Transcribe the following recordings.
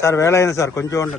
Sir வேலையில sir கொஞ்சம் கொஞ்சம்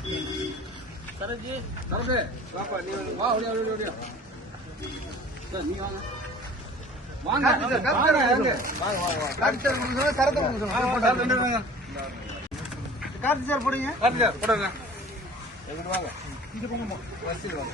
சரஜி சரஜு வாப்பா நீ வா ஓடியா ஓடியா ஓடியா சார் நீ வாங்க வாங்க வாங்க வாங்க டாக்டர் உங்களுக்கு சரத்தை உங்களுக்கு கார்த்தி சார் போடுங்க கார்த்தி சார் போடுங்க எங்கிட்டு வாங்க இது போங்க வச்சு வாங்க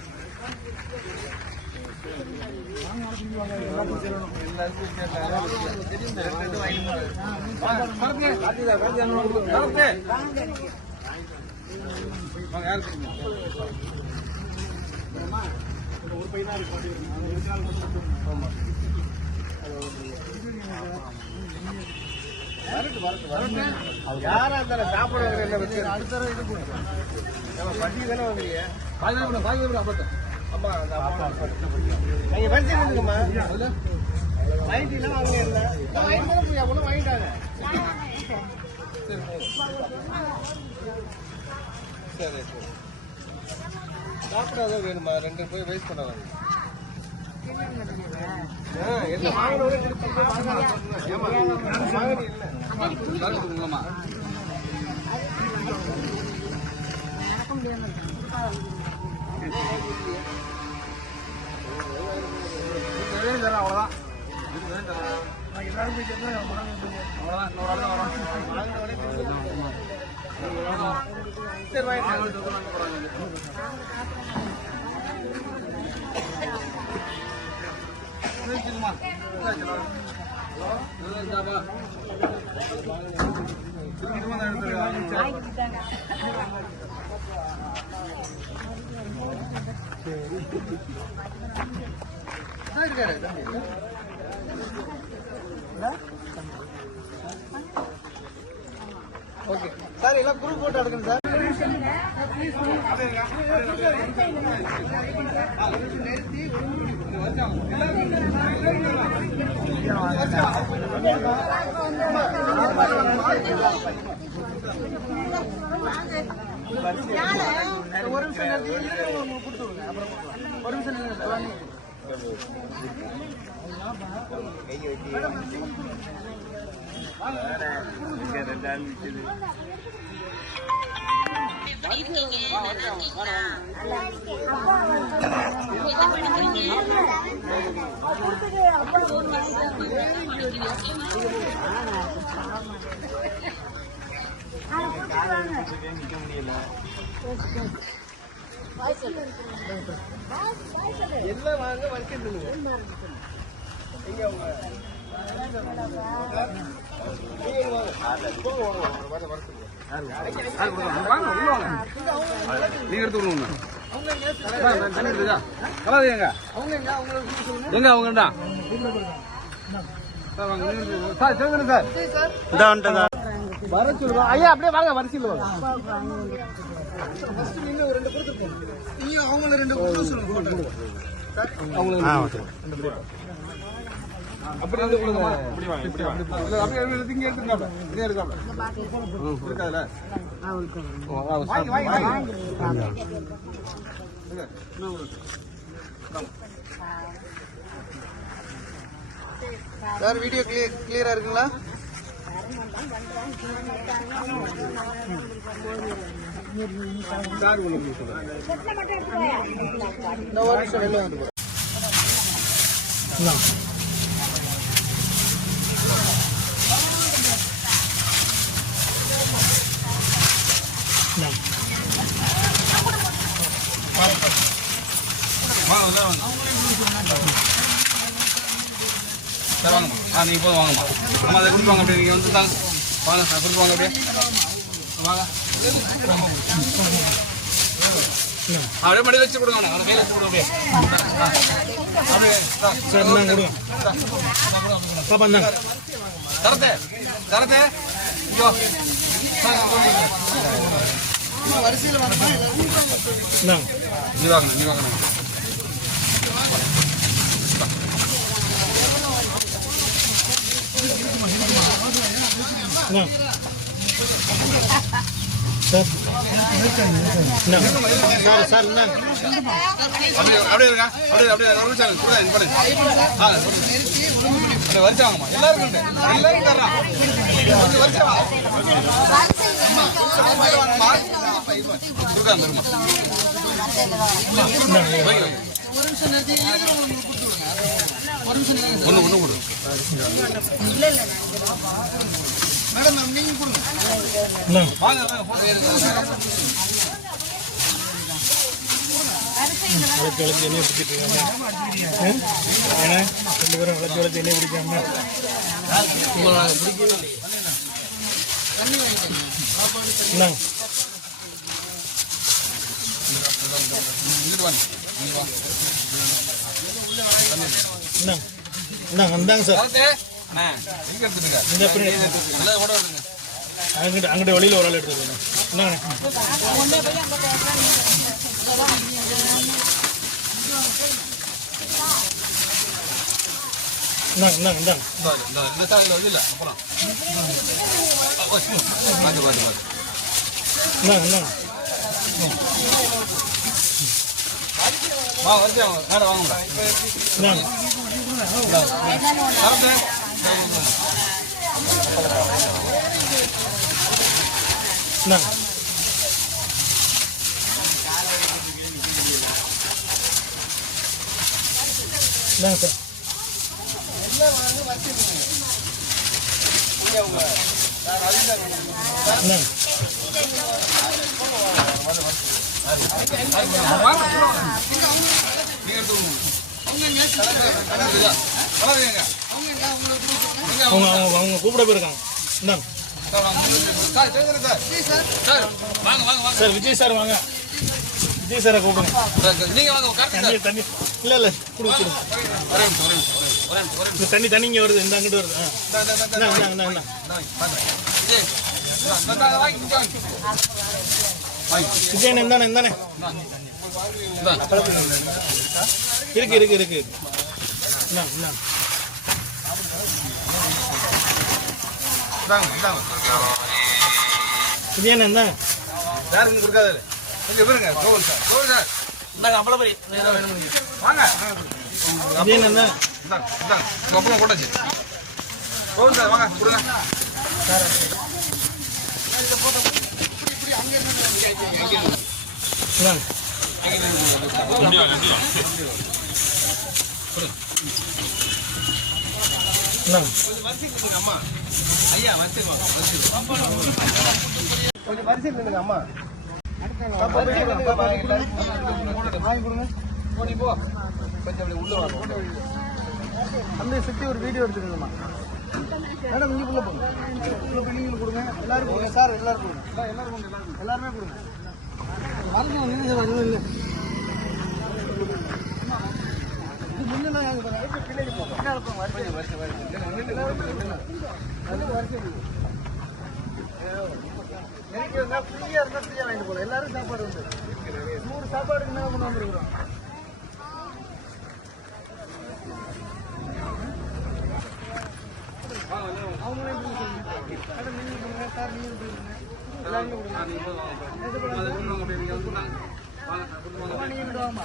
யாரா இருந்தாலும் சாப்பிடுவாங்க என்ன வச்சு அடுத்த தடவை இது போடுங்க பட்டி தானே வாங்குறீங்க ஆமா அந்த அப்பா. நீங்க வரிசை நில்லுங்கம்மா. வாங்கிட்டீங்களா, வாங்கலையா? நான் வாங்கிட்டு போய் வாங்கிட்டாங்க. சரி. சரி, சரி. சாப்பிடாத வேணுமா? ரெண்டு போய் வேஸ்ட் பண்ண வேணும் ஆ, என்ன? சரி ஓகே. சார் எல்லாம் குரூப் போட்டு எடுக்கணும் சார். ஒரு நிமிஷம் அப்புறம் ஒரு நிமிஷம் எல்லாம் வாங்க வலிக்கிறது எங்க அவங்க நீங்க எடுத்து விடுங்க அவங்க எங்க அவங்க அவங்கடா சார் சொல்லுங்க சார் வர ஐயா அப்படியே வாங்க வரிசையில் வாங்க ஃபர்ஸ்ட் நீங்க ரெண்டு நீங்க அவங்கள ரெண்டு சொல்லுங்க அப்படி வந்து கொடுங்க இப்படி வாங்க இப்படி வாங்க இல்ல அப்படியே எடுத்து இங்க எடுத்துக்காப்ல இங்க எடுக்காப்ல இருக்காதுல வாங்கி வாங்கி வாங்கி. சார் வீடியோ கிளியர் கிளியரா இருக்குங்களா? சார் ஒன்று சொல்லுங்க இந்த ஒரு நிமிஷம் வெளில வந்து வாங்க உள்ள வாங்க சரி வாங்கம்மா ஆ நீங்கள் போதும் வாங்கம்மா அம்மா அதை கொடுத்து வாங்க அப்படியே நீங்கள் வந்து தாங்க வாங்க நான் கொடுத்து வாங்க அப்படியே வாங்க அப்படியே மடியில் வச்சு கொடுங்க அவனை கையில் வச்சு கொடுங்க அப்படியே ஆ, அப்படியே ஆ, சார் இந்தாங்க. கொடுங்க பாப்பா இந்தாங்க தரத்தே தரத்தே இதோ இந்தாங்க. நீ வாங்கணும் நீ வாங்கணும் சார் சார் சார் அப்படியே அப்படியே இருங்க. அப்படியே அப்படியே ஒரு நிமிஷம் கொடுங்க இது பண்ணு. ஆ. அப்படியே வரிசை வாங்கம்மா. எல்லாருக்கும் உண்டு. எல்லாருக்கும் தர்றான் கொஞ்சம் வரிசை வாங்க வாங்கம்மா கொடுக்காம இருமா வை, வை. ஒண்ணு ஒண்ணு வாங்க வாங்க போட்டு எண்ணெய் பிடிச்சிட்டு ஏன்னா ரெண்டு பேரும் எண்ணெய் பிடிக்காம இந்தாங்க இந்தாங்க சார் அங்கிட்ட அங்கிட்ட வழியில் ஒரு ஆள் எடுத்துருக்கேன் இந்தாங்க இந்தாங்க இந்தாங்க இந்த சாலையில் வந்து இல்லை. அப்புறம் பார்த்து பார்த்து பார்த்து இந்தாங்க இந்தாங்க. வா வாங்க. இந்தாங்க இந்தாங்க சார் நீங்க அவங்க அவங்க அவங்க கூப்பிட போயிருக்காங்க. இந்தாங்க. சார் விஜய் சார் வாங்க. விஜய் சாரை கூப்பிடுங்க. நீங்க வாங்க தண்ணி தண்ணி. இல்லை இல்லை கொடு கொடுங்க இந்த தண்ணி தண்ணி இங்கே வருது. இந்த அங்கிட்டு வருது. ஆ. விஜயன் இந்தானே இந்தானே. இருக்கு இருக்கு இருக்கு. இந்தாங்க இந்தாங்க. இந்தாங்க, இந்தாங்க. விஜயன் இந்தாங்க யாருக்கும் கொடுக்காது கொஞ்சம் விருங்க கோவில் சார். கோவில் சார். இந்தாங்க அப்பளம் பரி வாங்க. விஜயன் இந்தாங்க இந்தாங்க இந்தாங்க. உங்க அப்பளம் கொண்டாச்சு கோவில் சார் வாங்க கொடுங்க. இந்தாங்க. இந்தாங்க. ஐயா வரிசை கொஞ்சம் வரிசையில் நில்லுங்க அம்மா பாப்பா, வாங்கி கொடுங்க போ வாங்க அந்த சுற்றி ஒரு வீடியோ எடுத்துக்கணுமா மேடம் இங்கே உள்ள போங்க உள்ள போய் கொடுங்க எல்லாரும் கொடுங்க சார் எல்லாரும் கொடுங்க எல்லாரும் கொடுங்க எல்லாருமே கொடுங்க வரணும் இல்லை ஃப்ரீயா இருந்தா ஃப்ரீயா வாங்கிட்டு போகலாம் எல்லாரும் சாப்பாடு உண்டு நூறு சாப்பாடுக்கு என்ன கொண்டு வந்துருக்குறோம் அவங்களே நீங்க சார் நீங்க கொடுங்க கொடுங்க நீங்க வாங்க